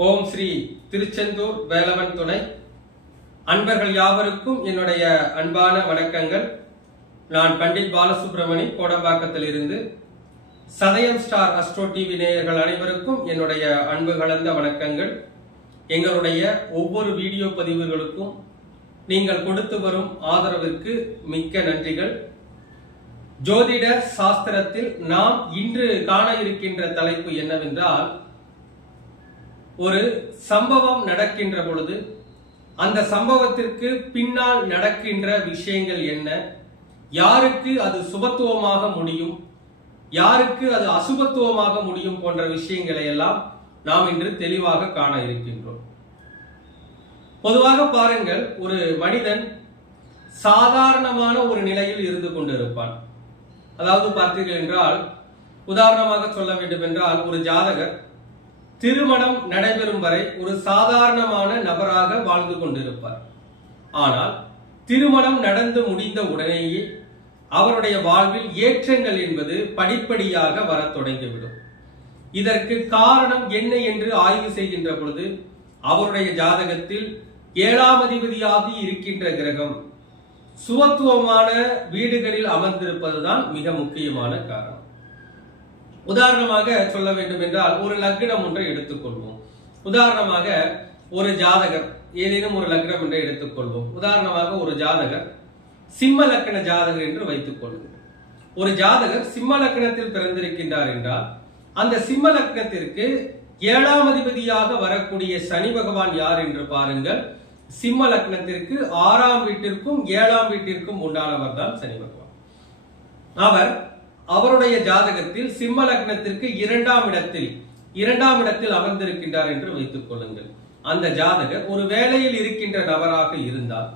ஓம் ஸ்ரீ திருச்செந்தூர் வேலவன் துணை அன்பர்கள் யாவருக்கும் என்னுடைய அன்பான வணக்கங்கள். நான் பண்டிட் பாலசுப்ரமணி கோடம்பாக்கத்தில் இருந்து. சதயம் ஸ்டார் அஸ்ட்ரோ டிவி நேயர்கள் அனைவருக்கும் என்னுடைய அன்பு கலந்த வணக்கங்கள். எங்களுடைய ஒவ்வொரு வீடியோ பதிவுகளுக்கும் நீங்கள் கொடுத்து வரும் ஆதரவிற்கு மிக்க நன்றிகள். ஜோதிட சாஸ்திரத்தில் நாம் இன்று காண இருக்கின்ற தலைப்பு என்னவென்றால், ஒரு சம்பவம் நடக்கின்ற பொழுது அந்த சம்பவத்திற்கு பின்னால் நடக்கின்ற விஷயங்கள் என்ன, யாருக்கு அது சுபத்துவமாக முடியும், யாருக்கு அது அசுபத்துவமாக முடியும் போன்ற விஷயங்களை எல்லாம் நாம் இன்று தெளிவாக காண இருக்கின்றோம். பொதுவாக பாருங்கள், ஒரு மனிதன் சாதாரணமான ஒரு நிலையில் இருந்து கொண்டிருப்பான். அதாவது பார்த்தீர்கள் என்றால், உதாரணமாக சொல்ல வேண்டும் என்றால், ஒரு ஜாதகர் திருமணம் நடைபெறும் வரை ஒரு சாதாரணமான நபராக வாழ்ந்து கொண்டிருப்பார். ஆனால் திருமணம் நடந்து முடிந்த உடனேயே அவருடைய வாழ்வில் ஏற்றங்கள் என்பது படிப்படியாக வர தொடங்கிவிடும். இதற்கு காரணம் என்ன என்று ஆய்வு செய்கின்ற பொழுது அவருடைய ஜாதகத்தில் 7ஆம் அதிபதியாக இருக்கின்ற கிரகம் சுபத்துவமான வீடுகளில் அமர்ந்திருப்பதுதான் மிக முக்கியமான காரணம். உதாரணமாக சொல்ல வேண்டும் என்றால், ஒரு லக்னம் ஒன்றை எடுத்துக்கொள்வோம். உதாரணமாக ஒரு ஜாதகர், ஏதேனும் ஒரு லக்னம் ஒன்றை எடுத்துக்கொள்வோம். உதாரணமாக ஒரு ஜாதகர் சிம்ம லக்ன ஜாதகர் என்று வைத்துக் கொள்வோம். ஒரு ஜாதகர் சிம்ம லக்னத்தில் பிறந்திருக்கின்றார் என்றால், அந்த சிம்ம லக்னத்திற்கு 7ஆம் அதிபதியாக வரக்கூடிய சனி பகவான் யார் என்று பாருங்கள். சிம்ம லக்னத்திற்கு 6ஆம் வீட்டிற்கும் 7ஆம் வீட்டிற்கும் உண்டானவர் தான் சனி பகவான். அவருடைய ஜாதகத்தில் சிம்ம லக்னத்திற்கு 2ஆம் இடத்தில் அமர்ந்திருக்கின்றார் என்று வைத்துக் கொள்ளுங்கள். அந்த ஜாதகர் ஒரு வேலையில் இருக்கின்ற நபராக இருந்தால்,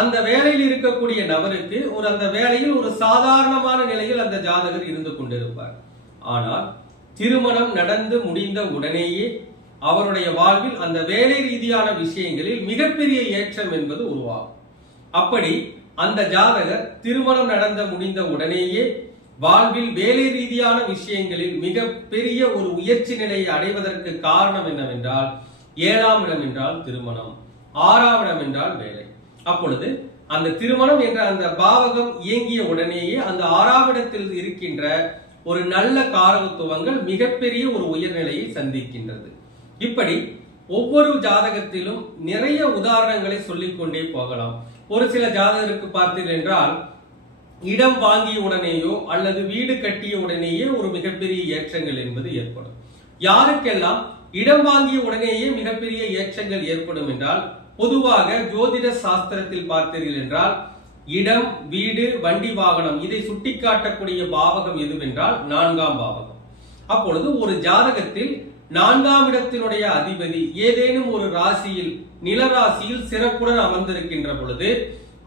அந்த வேலையில் இருக்கக்கூடிய நபருக்கு அந்த வேலையில் ஒரு சாதாரணமான நிலையில் அந்த ஜாதகர் இருந்து கொண்டிருப்பார். ஆனால் திருமணம் நடந்து முடிந்த உடனேயே அவருடைய வாழ்வில் அந்த வேலை ரீதியான விஷயங்களில் மிகப்பெரிய ஏற்றம் என்பது உருவாகும். அப்படி அந்த ஜாதகர் திருமணம் நடந்து முடிந்த உடனேயே வாழ்வில் வேலை ரீதியான விஷயங்களில் மிக பெரிய ஒரு உயர்ச்சி நிலையை அடைவதற்கு காரணம் என்னவென்றால், 7ஆம் இடம் என்றால் திருமணம், 6ஆம் இடம் என்றால் வேலை. அப்பொழுது அந்த திருமணம் என்ற அந்த பாவகம் இயங்கிய உடனேயே அந்த 6ஆம் இடத்தில் இருக்கின்ற ஒரு நல்ல காரகத்துவங்கள் மிகப்பெரிய ஒரு உயர்நிலையை சந்திக்கின்றது. இப்படி ஒவ்வொரு ஜாதகத்திலும் நிறைய உதாரணங்களை சொல்லிக்கொண்டே போகலாம். ஒரு சில ஜாதகருக்கு பார்த்தீர்கள் என்றால், இடம் வாங்கிய உடனேயோ அல்லது வீடு கட்டிய உடனேயே ஒரு மிகப்பெரிய ஏற்றங்கள் என்பது ஏற்படும். யாருக்கெல்லாம் இடம் வாங்கிய உடனேயே மிகப்பெரிய ஏற்றங்கள் ஏற்படும் என்றால், பொதுவாக ஜோதிட சாஸ்திரத்தில் பார்த்தீர்கள் என்றால், இடம், வீடு, வண்டி, வாகனம் இதை சுட்டிக்காட்டக்கூடிய பாவகம் எதுவென்றால் 4ஆம் பாவகம். அப்பொழுது ஒரு ஜாதகத்தில் 4ஆம் இடத்தினுடைய அதிபதி ஏதேனும் ஒரு ராசியில், நிலராசியில் சிறப்புடன் அமர்ந்திருக்கின்ற பொழுது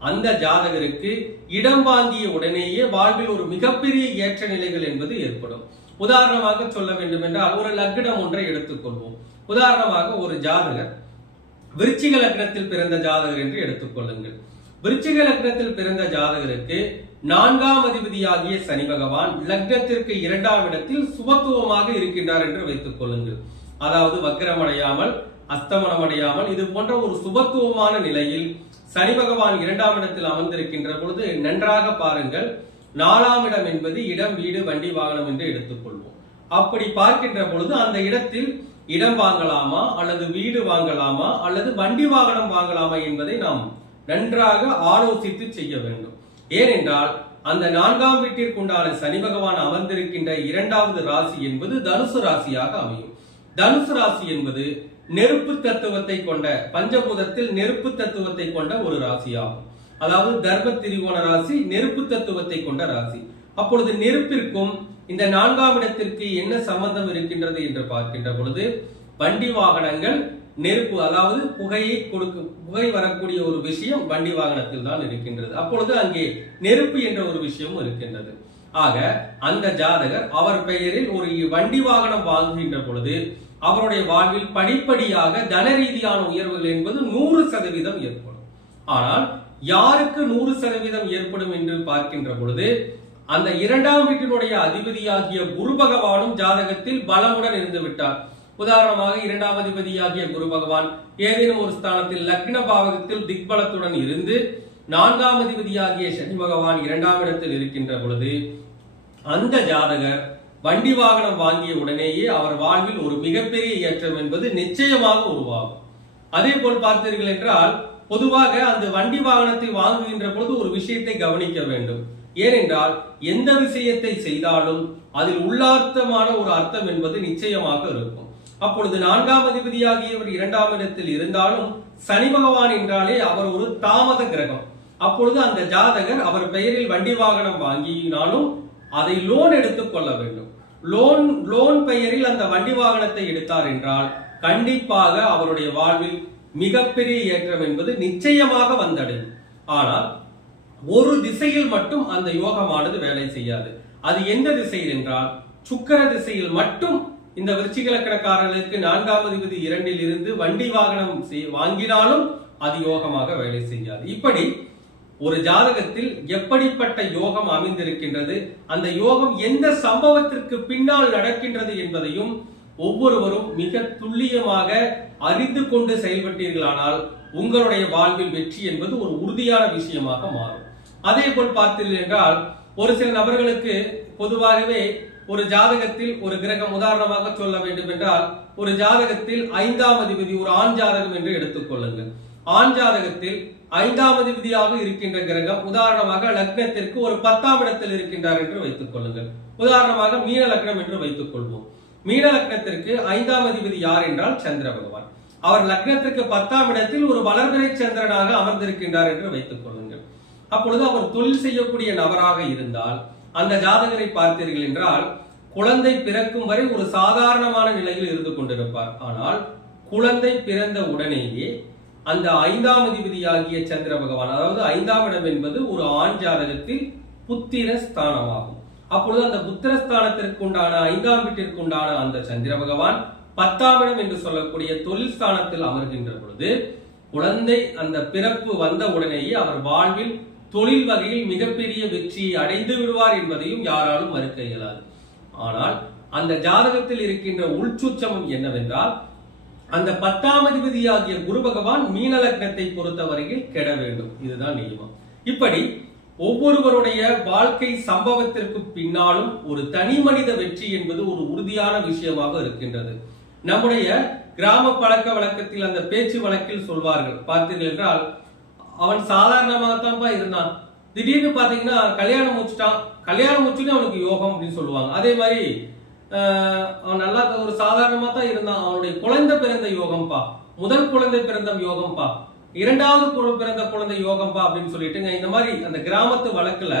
அந்த ஜாதகருக்கு இடம் வாங்கிய உடனேயே வாழ்வில் ஒரு மிகப்பெரிய ஏற்ற நிலைகள் என்பது ஏற்படும். உதாரணமாக சொல்ல வேண்டும் என்றால், ஒரு லக்னம் ஒன்றை எடுத்துக்கொள்வோம். உதாரணமாக ஒரு ஜாதகர் விருச்சிக லக்னத்தில் பிறந்த ஜாதகர் என்று எடுத்துக்கொள்ளுங்கள். விருச்சிக லக்னத்தில் பிறந்த ஜாதகருக்கு 4ஆம் அதிபதியாகிய சனி பகவான் லக்னத்திற்கு 2ஆம் இடத்தில் சுபத்துவமாக இருக்கின்றார் என்று வைத்துக் கொள்ளுங்கள். அதாவது வக்ரமடையாமல், அஸ்தமனமடையாமல், இது போன்ற ஒரு சுபத்துவமான நிலையில் சனி பகவான் 2ஆம் இடத்தில் அமர்ந்திருக்கின்ற பொழுது நன்றாக பாருங்கள். 4ஆம் இடம் என்பது இடம், வீடு, வண்டி, வாகனம் என்று எடுத்துக்கொள்வோம். அப்படி பார்க்கின்ற பொழுது அந்த இடத்தில் இடம் வாங்கலாமா அல்லது வீடு வாங்கலாமா அல்லது வண்டி வாகனம் வாங்கலாமா என்பதை நாம் நன்றாக ஆலோசித்து செய்ய வேண்டும். ஏனென்றால் அந்த 4ஆம் வீட்டிற்குண்டான சனி பகவான் அமர்ந்திருக்கின்ற 2வது ராசி என்பது தனுசு ராசியாக அமையும். தனுசு ராசி என்பது நெருப்பு தத்துவத்தை கொண்ட, பஞ்சபூதத்தில் நெருப்பு தத்துவத்தை கொண்ட ஒரு ராசியாகும். அதாவது தர்ம திரிகோண ராசி நெருப்பு தத்துவத்தை கொண்ட ராசி. அப்பொழுது நெருப்பிற்கும் இந்த 4ஆம் இடத்திற்கு என்ன சம்பந்தம் இருக்கின்றது என்று பார்க்கின்ற பொழுது, வண்டி வாகனங்கள் நெருப்பு, அதாவது புகை வரக்கூடிய ஒரு விஷயம் வண்டி வாகனத்தில் தான் இருக்கின்றது. அப்பொழுது அங்கே நெருப்பு என்ற ஒரு விஷயமும் இருக்கின்றது. ஆக அந்த ஜாதகர் அவர் பெயரில் ஒரு வண்டி வாகனம் வாங்குகின்ற பொழுது அவருடைய வாழ்வில் படிப்படியாக தன ரீதியான உயர்வுகள் என்பது 100% ஏற்படும். ஆனால் யாருக்கு 100% ஏற்படும் என்று பார்க்கின்ற பொழுது, அந்த 2ஆம் வீட்டினுடைய அதிபதியாகிய குரு பகவானும் ஜாதகத்தில் பலமுடன் இருந்து விட்டார். உதாரணமாக 2ஆம் அதிபதியாகிய குரு பகவான் ஏதேனும் ஒரு ஸ்தானத்தில் லக்ன பாவகத்தில் திக்பலத்துடன் இருந்து 4ஆம் அதிபதியாகிய சனி பகவான் 2ஆம் இடத்தில் இருக்கின்ற பொழுது அந்த ஜாதகர் வண்டி வாகனம் வாங்கிய உடனேயே அவர் வாழ்வில் ஒரு மிகப்பெரிய ஏற்றம் என்பது நிச்சயமாக உருவாகும். அதே போல் பார்த்தீர்கள் என்றால் பொதுவாக அந்த வண்டி வாகனத்தை வாங்குகின்ற பொழுது ஒரு விஷயத்தை கவனிக்க வேண்டும். ஏனென்றால் எந்த விஷயத்தை செய்தாலும் அதில் உள்ளார்த்தமான ஒரு அர்த்தம் என்பது நிச்சயமாக இருக்கும். அப்பொழுது 4ஆம் அதிபதியாகியவர் 2ஆம் இடத்தில் இருந்தாலும் சனி பகவான் என்றாலே அவர் ஒரு தாமத கிரகம். அப்பொழுது அந்த ஜாதகர் அவர் பெயரில் வண்டி வாகனம் வாங்கினாலும் அதை லோன் எடுத்துக் கொள்ள வேண்டும். லோன் பெயரில் அந்த வண்டி வாகனத்தை எடுத்தார் என்றால் கண்டிப்பாக அவருடைய வாழ்வில் மிகப்பெரிய ஏற்றம் என்பது நிச்சயமாக வந்தடையும். ஆனால் ஒரு திசையில் மட்டும் அந்த யோகமானது வேலை செய்யாது. அது எந்த திசையில் என்றால் சுக்கிர திசையில் மட்டும் இந்த விருச்சிக லக்னக்காரர்களுக்கு 4ஆம் அதிபதி 2இல் இருந்து வண்டி வாகனம் வாங்கினாலும் அது யோகமாக வேலை செய்யாது. இப்படி ஒரு ஜாதகத்தில் எப்படிப்பட்ட யோகம் அமைந்திருக்கின்றது, அந்த யோகம் எந்த சம்பவத்திற்கு பின்னால் நடக்கின்றது என்பதையும் ஒவ்வொருவரும் மிக துல்லியமாக அறிந்து கொண்டு செயல்பட்டீர்களானால் உங்களுடைய வாழ்வில் வெற்றி என்பது ஒரு உறுதியான விஷயமாக மாறும். அதே போல் பார்த்தீர்கள் என்றால் ஒரு சில நபர்களுக்கு பொதுவாகவே ஒரு ஜாதகத்தில் ஒரு கிரகம், உதாரணமாக சொல்ல வேண்டும் என்றால் ஒரு ஜாதகத்தில் 5ஆம் அதிபதி ஒரு ஆண் ஜாதகம் என்று எடுத்துக் கொள்ளுங்கள். ஆண் ஜாதகத்தில் 5ஆம் அதிபதியாக இருக்கின்ற கிரகம் உதாரணமாக லக்னத்திற்கு ஒரு 10ஆம் இடத்தில் இருக்கின்றார் என்று வைத்துக் கொள்ளுங்கள். உதாரணமாக மீன லக்னம் என்று வைத்துக் கொள்வோம். மீன லக்னத்திற்கு 5ஆம் அதிபதி யார் என்றால் சந்திர பகவான். அவர் லக்னத்திற்கு 10ஆம் இடத்தில் ஒரு வளர்பிறை சந்திரனாக அமர்ந்திருக்கின்றார் என்று வைத்துக் கொள்ளுங்கள். அப்பொழுது அவர் தொழில் செய்யக்கூடிய நபராக இருந்தால் அந்த ஜாதகரை பார்த்தீர்கள் என்றால் குழந்தை பிறக்கும் வரை ஒரு சாதாரணமான நிலையில் இருந்து கொண்டிருப்பார். ஆனால் குழந்தை பிறந்த உடனேயே அந்த 5ஆம் அதிபதியாகிய சந்திர பகவான், அதாவது 5ஆம் இடம் என்பது ஒரு ஆண் ஜாதகத்தில் புத்திர ஸ்தானமாகும். அப்பொழுது அந்த புத்திரஸ்தானத்திற்கு உண்டான 5ஆம் வீட்டிற்கு உண்டான அந்த சந்திர பகவான் 10ஆம் இடம் என்று சொல்லக்கூடிய தொழில் ஸ்தானத்தில் அமர்கின்ற பொழுது குழந்தை அந்த பிறப்பு வந்த உடனேயே அவர் வாழ்வில் தொழில் வகையில் மிகப்பெரிய வெற்றியை அடைந்து விடுவார் என்பதையும் யாராலும் மறுக்க இயலாது. ஆனால் அந்த ஜாதகத்தில் இருக்கின்ற உள்சூட்சமம் என்னவென்றால் அந்த 10ஆம் அதிபதியாகிய குரு பகவான் மீன லக்னத்தை பொறுத்தவரையில் கெட வேண்டும். இதுதான் நியமம். இப்படி ஒவ்வொருவருடைய வாழ்க்கை சம்பவத்திற்கு பின்னாலும் ஒரு தனி மனித வெற்றி என்பது ஒரு உறுதியான விஷயமாக இருக்கின்றது. நம்முடைய கிராம பழக்க வழக்கத்தில் அந்த பேச்சு வழக்கில் சொல்வார்கள், பார்த்தீர்கள் என்றால் அவன் சாதாரணமாகத்தான் இருந்தான், திடீர்னு பாத்தீங்கன்னா கல்யாணம் முடிச்சுட்டு அவனுக்கு யோகம் அப்படின்னு சொல்லுவாங்க. அதே மாதிரி அவன் நல்லா ஒரு சாதாரணமா தான் இருந்தான், அவனுடைய குழந்தை பிறந்த யோகம்பா, முதல் குழந்தை பிறந்த யோகம்பா, 2வது பிறந்த குழந்தை யோகம்பா அப்படின்னு சொல்லிட்டுங்க. இந்த மாதிரி அந்த கிராமத்து வழக்குல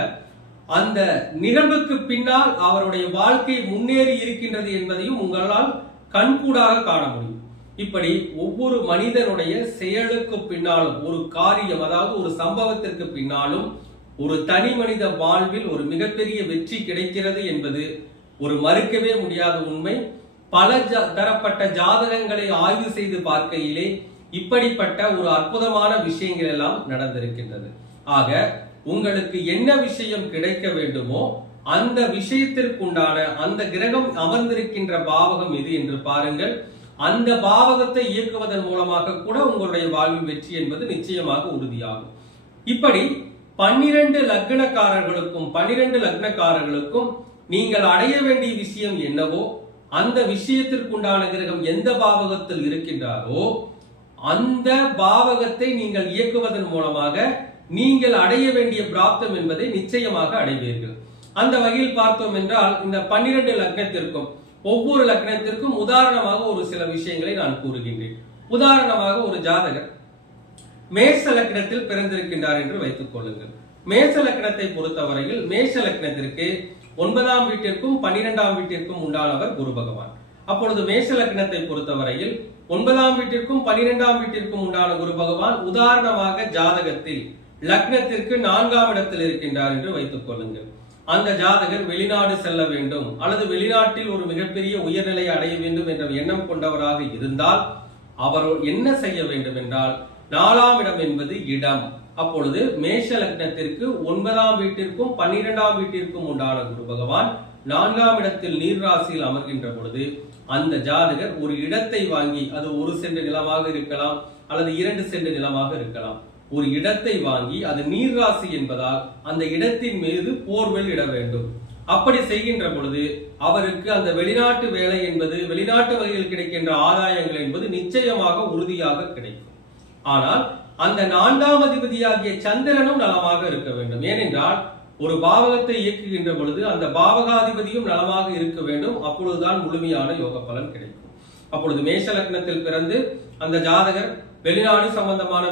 அந்த நிகழ்வுக்கு பின்னால் அவருடைய வாழ்க்கை முன்னேறி இருக்கின்றது என்பதையும் உங்களால் கண்கூடாக காண முடியும். இப்படி ஒவ்வொரு மனிதனுடைய செயலுக்கு பின்னாலும் ஒரு காரியம், அதாவது ஒரு சம்பவத்திற்கு பின்னாலும் ஒரு தனி மனித வாழ்வில் ஒரு மிகப்பெரிய வெற்றி கிடைக்கிறது என்பது ஒரு மறுக்கவே முடியாத உண்மை. பல தரப்பட்ட ஜாதகங்களை ஆய்வு செய்து பார்க்கையிலே இப்படிப்பட்ட ஒரு அற்புதமான விஷயங்கள் எல்லாம் நடந்திருக்கின்றது. ஆக உங்களுக்கு என்ன விஷயம் கிடைக்க வேண்டுமோ அந்த விஷயத்திற்குண்டான அந்த கிரகம் அமர்ந்திருக்கின்ற பாவகம் எது என்று பாருங்கள். அந்த பாவகத்தை இயக்குவதன் மூலமாக கூட உங்களுடைய வாழ்வில் வெற்றி என்பது நிச்சயமாக உறுதியாகும். இப்படி 12 லக்னக்காரர்களுக்கும் நீங்கள் அடைய வேண்டிய விஷயம் என்னவோ அந்த விஷயத்திற்குண்டான கிரகம் எந்த பாவகத்தில் இருக்கின்றாரோ அந்த பாவகத்தை நீங்கள் இயக்குவதன் மூலமாக நீங்கள் அடைய வேண்டிய பிராப்தம் என்பதை நிச்சயமாக அடைவீர்கள். அந்த வகையில் பார்த்தோம் என்றால் இந்த 12 லக்னத்திற்கும் ஒவ்வொரு லக்னத்திற்கும் உதாரணமாக ஒரு சில விஷயங்களை நான் கூறுகின்றேன். உதாரணமாக ஒரு ஜாதகர் மேஷ லக்னத்தில் பிறந்திருக்கின்றார் என்று வைத்துக் கொள்ளுங்கள். மேஷ லக்னத்தை பொறுத்தவரையில் மேஷ லக்னத்திற்கு 9ஆம் வீட்டிற்கும் 12ஆம் வீட்டிற்கும் உண்டானவர் குரு பகவான். அப்பொழுது மேஷ லக்னத்தை பொறுத்தவரையில் 9ஆம் வீட்டிற்கும் 12ஆம் வீட்டிற்கும் உண்டான குரு பகவான் உதாரணமாக ஜாதகத்தில் லக்னத்திற்கு 4ஆம் இடத்தில் இருக்கின்றார் என்று வைத்துக் கொள்ளுங்கள். அந்த ஜாதகர் வெளிநாடு செல்ல வேண்டும் அல்லது வெளிநாட்டில் ஒரு மிகப்பெரிய உயர்நிலை அடைய வேண்டும் என்ற எண்ணம் கொண்டவராக இருந்தால் அவர் என்ன செய்ய வேண்டும் என்றால் 4ஆம் இடம் என்பது இடம். அப்பொழுது மேஷ லக்னத்திற்கு 9ஆம் வீட்டிற்கும் 12ஆம் வீட்டிற்கும் உண்டான குரு பகவான் 4ஆம் இடத்தில் நீர் ராசியில் அமர்கின்ற பொழுது அந்த ஜாதகர் ஒரு இடத்தை வாங்கி, அது 1 சென்ட் நிலமாக இருக்கலாம் அல்லது 2 சென்ட் நிலமாக இருக்கலாம், ஒரு இடத்தை வாங்கி, அது நீர்ராசி என்பதால் அந்த இடத்தின் மீது போர்வெல் இட வேண்டும். அப்படி செய்கின்ற பொழுது அவருக்கு அந்த வெளிநாட்டு வேலை என்பது, வெளிநாட்டு வகையில் கிடைக்கின்ற ஆதாயங்கள் என்பது நிச்சயமாக உறுதியாக கிடைக்கும். ஆனால் அந்த 4ஆம் அதிபதியாகிய சந்திரனும் நலமாக இருக்க வேண்டும். ஏனென்றால் ஒரு பாவகத்தை இயக்குகின்ற பொழுது அந்த பாவகாதிபதியும் நலமாக இருக்க வேண்டும். அப்பொழுதுதான் முழுமையான யோக பலன் கிடைக்கும். அப்பொழுது மேஷ லக்னத்தில் பிறந்து அந்த ஜாதகர் வெளிநாடு சம்பந்தமான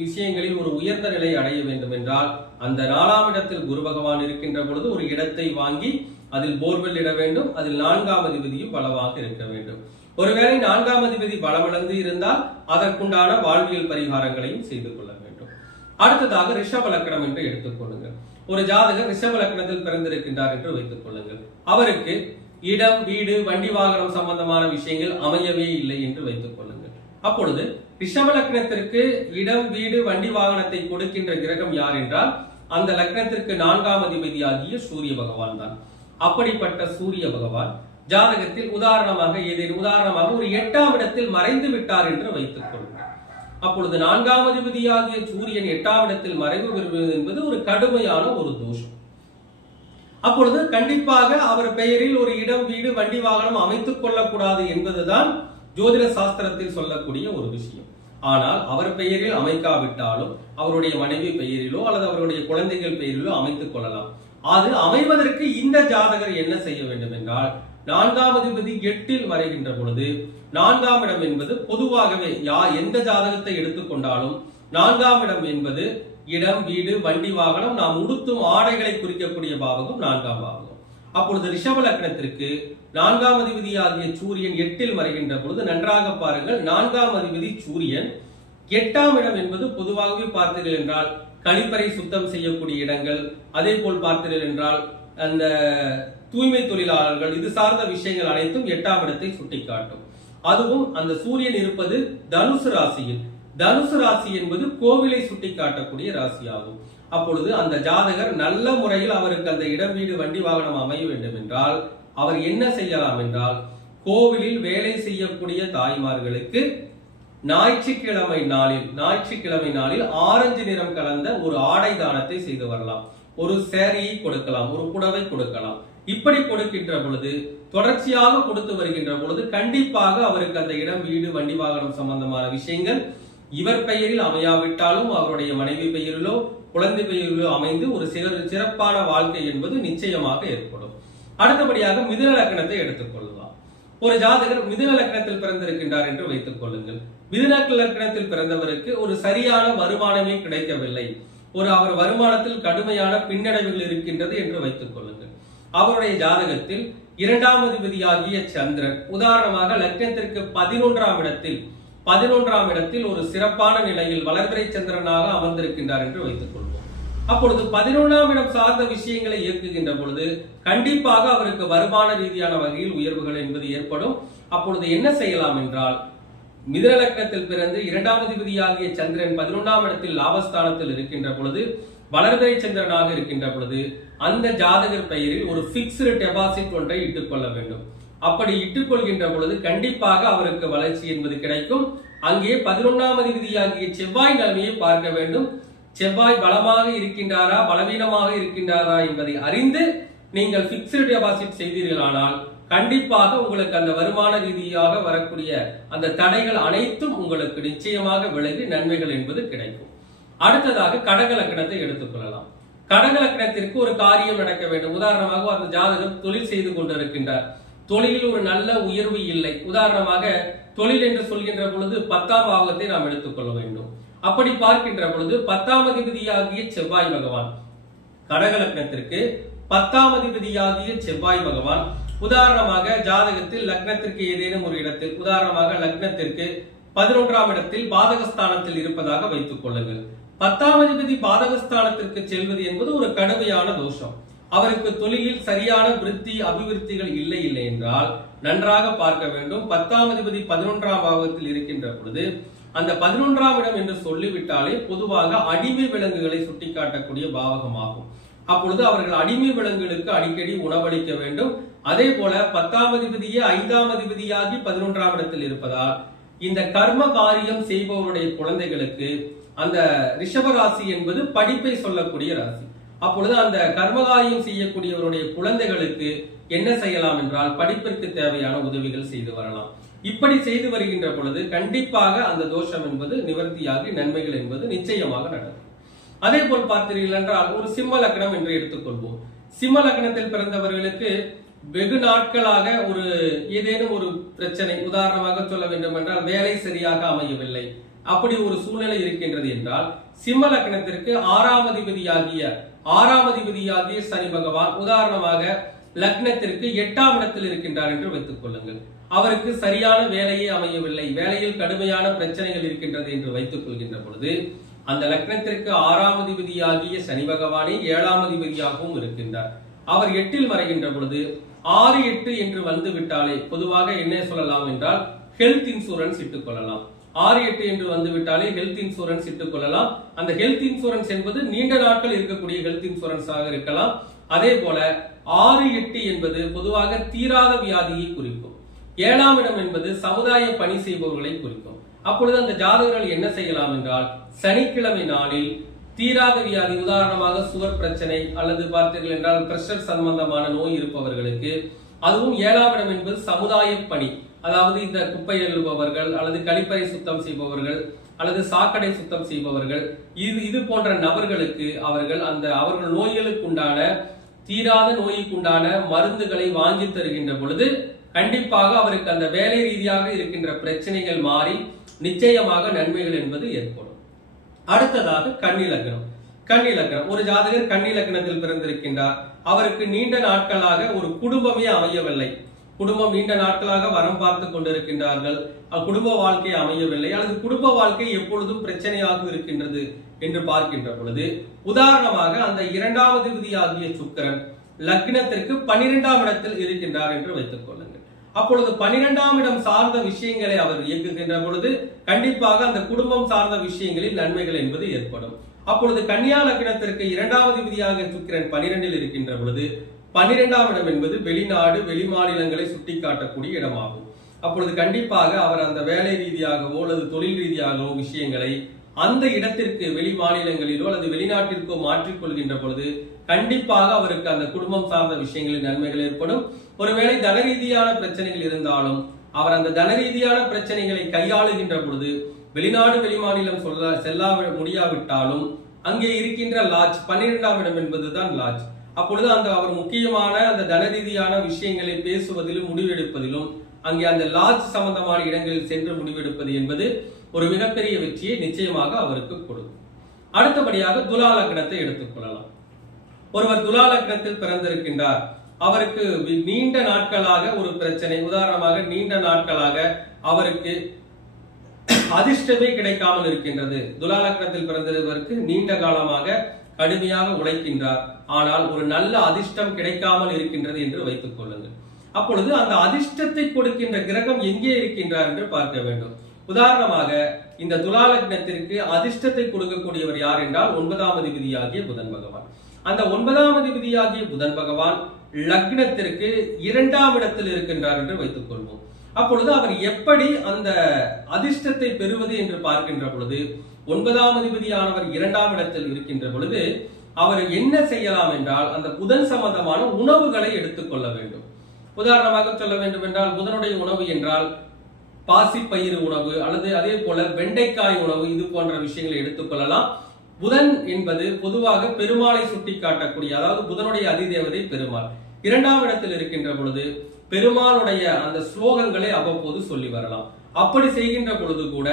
விஷயங்களில் ஒரு உயர்ந்த நிலை அடைய வேண்டும் என்றால் அந்த 4ஆம் இடத்தில் குரு பகவான் இருக்கின்ற பொழுது ஒரு இடத்தை வாங்கி அதில் போர்வெல் இட வேண்டும். அதில் 4ஆம் அதிபதியும் பலமாக இருக்க வேண்டும். ஒருவேளை 4ஆம் அதிபதி பலமிழந்து இருந்தால் அதற்குண்டான வாழ்வியல் பரிகாரங்களையும் செய்து கொள்ள வேண்டும். அடுத்ததாக ரிஷப லக்னம் என்று எடுத்துக்கொள்ளுங்கள். ஒரு ஜாதகர் ரிஷப லக்னத்தில் பிறந்திருக்கின்றார் என்று வைத்துக் கொள்ளுங்கள். அவருக்கு இடம், வீடு, வண்டி வாகனம் சம்பந்தமான விஷயங்கள் அமையவே இல்லை என்று வைத்துக் கொள்ளுங்கள். அப்பொழுது ரிஷப லக்னத்திற்கு இடம், வீடு, வண்டி வாகனத்தை கொடுக்கின்ற கிரகம் யார் என்றால் அந்த லக்னத்திற்கு 4ஆம் அதிபதியாகிய சூரிய பகவான் தான். அப்படிப்பட்ட சூரிய பகவான் ஜாதகத்தில் உதாரணமாக ஒரு 8ஆம் இடத்தில் மறைந்து விட்டார் என்று வைத்துக் கொள்ளுங்கள். அப்பொழுது 4ஆம் அதிபதியாகிய சூரியன் 8ஆம் இடத்தில் மறைவு பெறுவது என்பது ஒரு கடுமையான ஒரு தோஷம். அப்பொழுது கண்டிப்பாக அவர் பெயரில் ஒரு இடம், வீடு, வண்டி வாகனம் அமைத்துக் கொள்ளக்கூடாது என்பதுதான் ஜோதிட சாஸ்திரத்தில் சொல்லக்கூடிய ஒரு விஷயம். ஆனால் அவர் பெயரில் அமைக்காவிட்டாலும் அவருடைய மனைவி பெயரிலோ அல்லது அவருடைய குழந்தைகள் பெயரிலோ அமைத்துக் கொள்ளலாம். அது அமைவதற்கு இந்த ஜாதகர் என்ன செய்ய வேண்டும் என்றால் 4ஆம் அதிபதி 8இல் மறைகின்ற பொழுது 4ஆம் இடம் என்பது பொதுவாகவே எந்த ஜாதகத்தை எடுத்துக்கொண்டாலும் 4ஆம் இடம் என்பது இடம், வீடு, வண்டி வாகனம், நாம் உடுத்தும் ஆடைகளை குறிக்கக்கூடிய பாவகம் 4ஆம் பாவகம். அப்பொழுது ரிஷப லக்னத்திற்கு 4ஆம் அதிபதியாகிய சூரியன் 8இல் மறைகின்ற பொழுது நன்றாக பாருங்கள், 4ஆம் அதிபதி சூரியன் 8ஆம் இடம் என்பது பொதுவாகவே பார்த்தீர்கள் என்றால் கழிப்பறை சுத்தம் செய்யக்கூடிய இடங்கள், அதே போல் பார்த்தீர்கள் என்றால் அந்த தூய்மை தொழிலாளர்கள், இது சார்ந்த விஷயங்கள் அனைத்தும் 8ஆம் இடத்தை சுட்டிக்காட்டும். அதுவும் அந்த சூரியன் இருப்பது தனுசு ராசியில். தனுசு ராசி என்பது கோவிலை சுட்டிக்காட்டக்கூடிய ராசியாகும். அப்பொழுது அந்த ஜாதகர் நல்ல முறையில் அவருக்கு அந்த இடம், வீடு, வண்டி வாகனம் அமைய வேண்டும் என்றால் அவர் என்ன செய்யலாம் என்றால் கோவிலில் வேலை செய்யக்கூடிய தாய்மார்களுக்கு ஞாயிற்றுக்கிழமை நாளில் ஆரஞ்சு நிறம் கலந்த ஒரு ஆடை தானத்தை செய்து வரலாம். ஒரு சேரியை கொடுக்கலாம், ஒரு புடவை கொடுக்கலாம். இப்படி கொடுக்கின்ற பொழுது, தொடர்ச்சியாக கொடுத்து வருகின்ற பொழுது கண்டிப்பாக அவருக்கு அந்த இடம், வீடு, வண்டி வாகனம் சம்பந்தமான விஷயங்கள் இவர் பெயரில் அமையாவிட்டாலும் அவருடைய மனைவி பெயரிலோ குழந்தை பெயரிலோ அமைந்து ஒரு சிறப்பான வாழ்க்கை என்பது நிச்சயமாக ஏற்படும். அடுத்தபடியாக மிதுன லக்னத்தை எடுத்துக்கொள்ளலாம். ஒரு ஜாதகர் மிதுன லக்னத்தில் பிறந்திருக்கின்றார் என்று வைத்துக் கொள்ளுங்கள். மிதுன லக்னத்தில் பிறந்தவருக்கு ஒரு சரியான வருமானமே கிடைக்கவில்லை, அவர் வருமானத்தில் கடுமையான பின்னடைவுகள் இருக்கின்றது என்று வைத்துக் கொள்ளுங்கள். அவருடைய ஜாதகத்தில் 2ஆம் அதிபதியாகிய சந்திரன் உதாரணமாக லக்னத்திற்கு 11ஆம் இடத்தில் ஒரு சிறப்பான நிலையில் வளர்பிறை சந்திரனாக அமர்ந்திருக்கின்றார் என்று வைத்துக் கொள்வோம். அப்பொழுது 11ஆம் இடம் சார்ந்த விஷயங்களை இயக்குகின்ற பொழுது கண்டிப்பாக அவருக்கு வருமான ரீதியான வகையில் உயர்வுகள் என்பது ஏற்படும். அப்பொழுது என்ன செய்யலாம் என்றால் மிதுன லக்னத்தில் பிறந்து 2ஆம் அதிபதியாகிய சந்திரன் 11ஆம் இடத்தில் லாபஸ்தானத்தில் இருக்கின்ற பொழுது, வளர்பிறை சந்திரனாக இருக்கின்ற பொழுது அந்த ஜாதகர் பெயரில் ஒரு பிக்ஸ்டு டெபாசிட் ஒன்றை இட்டுக்கொள்ள வேண்டும். அப்படி இட்டுக்கொள்கின்ற பொழுது கண்டிப்பாக அவருக்கு வளர்ச்சி என்பது கிடைக்கும். அங்கே 11ஆம் அதிபதியாகிய செவ்வாய் நிலைமையை பார்க்க வேண்டும். செவ்வாய் பலமாக இருக்கின்றாரா, பலவீனமாக இருக்கின்றாரா என்பதை அறிந்து நீங்கள் பிக்ஸ்டு டெபாசிட் செய்தீர்களானால் கண்டிப்பாக உங்களுக்கு அந்த வருமான ரீதியாக வரக்கூடிய அந்த தடைகள் அனைத்தும் உங்களுக்கு நிச்சயமாக விலகி நன்மைகள் என்பது கிடைக்கும். அடுத்ததாக கடக லக்னத்தை எடுத்துக்கொள்ளலாம். கடக லக்னத்திற்கு ஒரு காரியம் நடக்க வேண்டும். உதாரணமாக அந்த ஜாதகர் தொழில் செய்து கொண்டிருக்கின்றார், தொழிலில் ஒரு நல்ல உயர்வு இல்லை. உதாரணமாக தொழில் என்று சொல்கின்ற பொழுது 10ஆம் பாவத்தை நாம் எடுத்துக்கொள்ள வேண்டும். அப்படி பார்க்கின்ற பொழுது 10ஆம் அதிபதியாகிய செவ்வாய் பகவான், கடக லக்னத்திற்கு 10ஆம் அதிபதியாகிய செவ்வாய் பகவான் உதாரணமாக ஜாதகத்தில் லக்னத்திற்கு ஏதேனும் ஒரு இடத்தில், உதாரணமாக லக்னத்திற்கு 11ஆம் இடத்தில் பாதகஸ்தானத்தில் இருப்பதாக வைத்துக் கொள்ளுங்கள். 10ஆம் அதிபதி பாதகஸ்தானத்திற்கு செல்வது என்பது ஒரு கடுமையான தோஷம். அவருக்கு தொழிலில் சரியான விருத்தி அபிவிருத்திகள் இல்லை என்றால் நன்றாக பார்க்க வேண்டும். 10ஆம் அதிபதி 11ஆம் பாவத்தில் இருக்கின்ற பொழுது அந்த 11ஆம் இடம் என்று சொல்லிவிட்டாலே பொதுவாக அடிமை விலங்குகளை சுட்டிக்காட்டக்கூடிய பாவகமாகும். அப்பொழுது அவர்கள் அடிமை விலங்குகளுக்கு அடிக்கடி உணவளிக்க வேண்டும். அதே போல 10ஆம் அதிபதியே 5ஆம் அதிபதியாகி 11ஆம் இடத்தில் இருப்பதால் இந்த கர்ம காரியம் செய்பவருடைய குழந்தைகளுக்கு அந்த ரிஷப ராசி என்பது படிப்பை சொல்லக்கூடிய ராசி. அப்பொழுது அந்த கர்மகாரியம் செய்யக்கூடியவருடைய குழந்தைகளுக்கு என்ன செய்யலாம் என்றால் படிப்பிற்கு தேவையான உதவிகள் செய்து வரலாம். இப்படி செய்து வருகின்ற பொழுது கண்டிப்பாக அந்த தோஷம் என்பது நிவர்த்தியாகி நன்மைகள் என்பது நிச்சயமாக நடக்கும். அதே போல் பார்த்தீர்கள் என்றால் ஒரு சிம்ம லக்னம் என்று எடுத்துக்கொள்வோம். சிம்ம லக்னத்தில் பிறந்தவர்களுக்கு வெகு நாட்களாக ஒரு ஏதேனும் ஒரு பிரச்சனை, உதாரணமாக சொல்ல வேண்டும் என்றால் வேலை சரியாக அமையவில்லை, அப்படி ஒரு சூழ்நிலை இருக்கின்றது என்றால் சிம்ம லக்னத்திற்கு ஆறாம் அதிபதியாகிய சனி பகவான் உதாரணமாக லக்னத்திற்கு 8ஆம் இடத்தில் இருக்கின்றார் என்று வைத்துக் கொள்ளுங்கள். அவருக்கு சரியான வேலையே அமையவில்லை, வேலையில் கடுமையான பிரச்சனைகள் இருக்கின்றது என்று வைத்துக் கொள்கின்ற பொழுது அந்த லக்னத்திற்கு 6ஆம் அதிபதியாகிய சனி பகவானே 7ஆம் அதிபதியாகவும் இருக்கின்றார். அவர் 8இல் மறைகின்ற பொழுது 6, 8 என்று வந்து விட்டாலே பொதுவாக என்ன சொல்லலாம் என்றால் ஹெல்த் இன்சூரன்ஸ் இட்டுக் கொள்ளலாம். 6, 8 என்று வந்து விட்டாலே ஹெல்த் இன்சூரன்ஸ் இட்டுக் கொள்ளலாம். அந்த ஹெல்த் இன்சூரன்ஸ் என்பது நீண்ட நாட்கள் இருக்கக்கூடிய ஹெல்த் இன்சூரன்ஸ் ஆக இருக்கலாம். அதே போல 6, 8 என்பது பொதுவாக தீராத வியாதியை குறிக்கும். 7ஆம் இடம் என்பது சமுதாய பணி செய்பவர்களை குறிக்கும். அப்பொழுது அந்த ஜாதகர்கள் என்ன செய்யலாம் என்றால் சனிக்கிழமை நாளில் தீராத வியாதி, உதாரணமாக சுகர் பிரச்சனை அல்லது பார்த்தீர்கள் என்றால் பிரஷர் சம்பந்தமான நோய் இருப்பவர்களுக்கு, அதுவும் 7ஆம் இடம் என்பது சமுதாய பணி, அதாவது இந்த குப்பை எழுபவர்கள் அல்லது கழிப்பறை சுத்தம் செய்பவர்கள் அல்லது சாக்கடை சுத்தம் செய்பவர்கள், இது போன்ற நபர்களுக்கு அவர்கள் நோய்களுக்குண்டான தீராத நோய்க்குண்டான மருந்துகளை வாங்கி தருகின்ற பொழுது கண்டிப்பாக அவருக்கு அந்த வேலை ரீதியாக இருக்கின்ற பிரச்சனைகள் மாறி நிச்சயமாக நன்மைகள் என்பது ஏற்படும். அடுத்ததாக கன்னி லக்னம். ஒரு ஜாதகர் கன்னி லக்னத்தில் பிறந்திருக்கின்றார். அவருக்கு நீண்ட நாட்களாக ஒரு குடும்பமே அமையவில்லை, குடும்பம் நீண்ட நாட்களாக வரம் பார்த்து கொண்டிருக்கின்றார்கள், குடும்ப வாழ்க்கை அமையவில்லை அல்லது குடும்ப வாழ்க்கை எப்பொழுதும் பிரச்சனையாக இருக்கின்றது என்று பார்க்கின்ற பொழுது உதாரணமாக அந்த 2ஆம் அதிபதியாகிய சுக்கிரன் லக்னத்திற்கு 12ஆம் இடத்தில் இருக்கின்றார் என்று வைத்துக் கொள்ளுங்கள். அப்பொழுது 12ஆம் இடம் சார்ந்த விஷயங்களை அவர் இயக்குகின்ற பொழுது கண்டிப்பாக அந்த குடும்பம் சார்ந்த விஷயங்களில் நன்மைகள் என்பது ஏற்படும். அப்பொழுது கன்னியா லக்னத்திற்கு 2ஆம் அதிபதியாக சுக்கிரன் 12இல் இருக்கின்ற பொழுது 12ஆம் இடம் என்பது வெளிநாடு வெளிமாநிலங்களை சுட்டிக்காட்டக்கூடிய இடமாகும். அப்பொழுது கண்டிப்பாக அவர் அந்த வேலை ரீதியாகவோ அல்லது தொழில் ரீதியாகவோ விஷயங்களை அந்த இடத்திற்கு வெளி மாநிலங்களிலோ அல்லது வெளிநாட்டிற்கோ மாற்றிக்கொள்கின்ற பொழுது கண்டிப்பாக அவருக்கு அந்த குடும்பம் சார்ந்த விஷயங்களில் நன்மைகள் ஏற்படும். ஒருவேளை தன ரீதியான பிரச்சனைகள் இருந்தாலும் அவர் அந்த தன ரீதியான பிரச்சனைகளை கையாளுகின்ற பொழுது வெளிநாடு வெளிமாநிலம் செல்ல முடியாவிட்டாலும் அங்கே இருக்கின்ற லாட்ஜ், 12ஆம் இடம் என்பதுதான் லாட்ஜ். அப்பொழுது அவர் முக்கியமான அந்த தன ரீதியான விஷயங்களை பேசுவதிலும் முடிவெடுப்பதிலும் அங்கே அந்த லாட்ஜ் சம்பந்தமான இடங்களில் சென்று முடிவெடுப்பது என்பது ஒரு மிகப்பெரிய வெற்றியை நிச்சயமாக அவருக்கு கொடுக்கும். அடுத்தபடியாக துலா லக்னத்தை எடுத்துக்கொள்ளலாம். ஒருவர் துலா லக்னத்தில் பிறந்திருக்கின்றார், அவருக்கு நீண்ட நாட்களாக ஒரு பிரச்சனை, உதாரணமாக நீண்ட நாட்களாக அவருக்கு அதிர்ஷ்டமே கிடைக்காமல் இருக்கின்றது. துலா லக்னத்தில் பிறந்தவருக்கு நீண்ட காலமாக கடுமையாக உழைக்கின்றார், ஆனால் ஒரு நல்ல அதிர்ஷ்டம் கிடைக்காமல் இருக்கின்றது என்று வைத்துக் கொள்ளுங்கள். அப்பொழுது அந்த அதிர்ஷ்டத்தை கொடுக்கின்ற கிரகம் எங்கே இருக்கின்றார் என்று பார்க்க வேண்டும். உதாரணமாக இந்த துலா லக்னத்திற்கு அதிர்ஷ்டத்தை கொடுக்கக்கூடியவர் யார் என்றால் 9ஆம் அதிபதியாகிய புதன் பகவான். அந்த 9ஆம் அதிபதியாகிய புதன் பகவான் லக்னத்திற்கு 2ஆம் இடத்தில் இருக்கின்றார் என்று வைத்துக் கொள்வோம். அப்பொழுது அவர் எப்படி அந்த அதிர்ஷ்டத்தை பெறுவது என்று பார்க்கின்ற பொழுது 9ஆம் அதிபதியானவர் 2ஆம் இடத்தில் இருக்கின்ற பொழுது அவர் என்ன செய்யலாம் என்றால் அந்த புதன் சம்பந்தமான உணவுகளை எடுத்துக்கொள்ள வேண்டும். உதாரணமாக சொல்ல வேண்டும் என்றால் புதனுடைய உணவு என்றால் பாசிப்பயிறு உணவு அல்லது அதே போல வெண்டைக்காய் உணவு, இது போன்ற விஷயங்களை எடுத்துக்கொள்ளலாம். புதன் என்பது பொதுவாக பெருமாளை சுட்டி காட்டக்கூடிய, அதாவது புதனுடைய அதிதேவதை பெருமாள். 2ஆம் இடத்தில் இருக்கின்ற பொழுது பெருமாளுடைய அந்த ஸ்லோகங்களை அவ்வப்போது சொல்லி வரலாம். அப்படி செய்கின்ற பொழுது கூட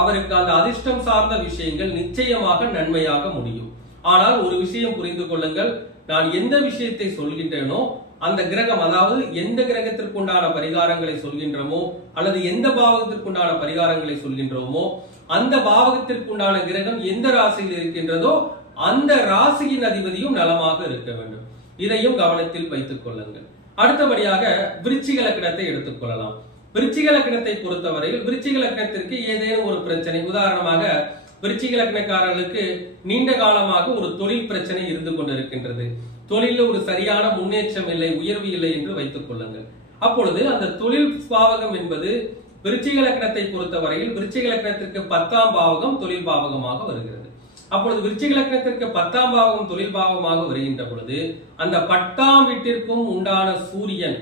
அவருக்கு அந்த அதிர்ஷ்டம் சார்ந்த விஷயங்கள் நிச்சயமாக நன்மையாக முடியும். ஆனால் ஒரு விஷயம் புரிந்து கொள்ளுங்கள், நான் எந்த விஷயத்தை சொல்கின்றேனோ அந்த கிரகம், அதாவது எந்த கிரகத்திற்குண்டான பரிகாரங்களை சொல்கின்றோமோ அல்லது எந்த பாவகத்திற்குண்டான பரிகாரங்களை சொல்கின்றோமோ அந்த பாவகத்திற்குண்டான கிரகம் எந்த ராசியில் இருக்கின்றதோ அந்த ராசியின் அதிபதியும் நலமாக இருக்க வேண்டும். இதையும் கவனத்தில் வைத்துக் கொள்ளுங்கள். அடுத்தபடியாக விருச்சிக லக்னத்தை எடுத்துக்கொள்ளலாம். விருச்சிக லக்னத்தை பொறுத்தவரையில் விருச்சிக லக்னத்திற்கு ஏதேனும் ஒரு பிரச்சனை, உதாரணமாக விருச்சிக லக்னக்காரர்களுக்கு நீண்ட காலமாக ஒரு தொழில் பிரச்சனை இருந்து கொண்டிருக்கின்றது. தொழில ஒரு சரியான முன்னேற்றம் இல்லை, உயர்வு இல்லை என்று வைத்துக் கொள்ளுங்கள். அப்பொழுது அந்த தொழில் பாவகம் என்பது விருச்சிக லக்னத்தை பொறுத்தவரையில் விருச்சிக லக்னத்திற்கு 10ஆம் பாவகம் தொழில் பாவகமாக வருகிறது. அப்பொழுது விருச்சிக லக்னத்திற்கு 10ஆம் பாவகம் தொழில் பாவகமாக வருகின்ற பொழுது அந்த 10ஆம் வீட்டிற்கும் உண்டான சூரியன்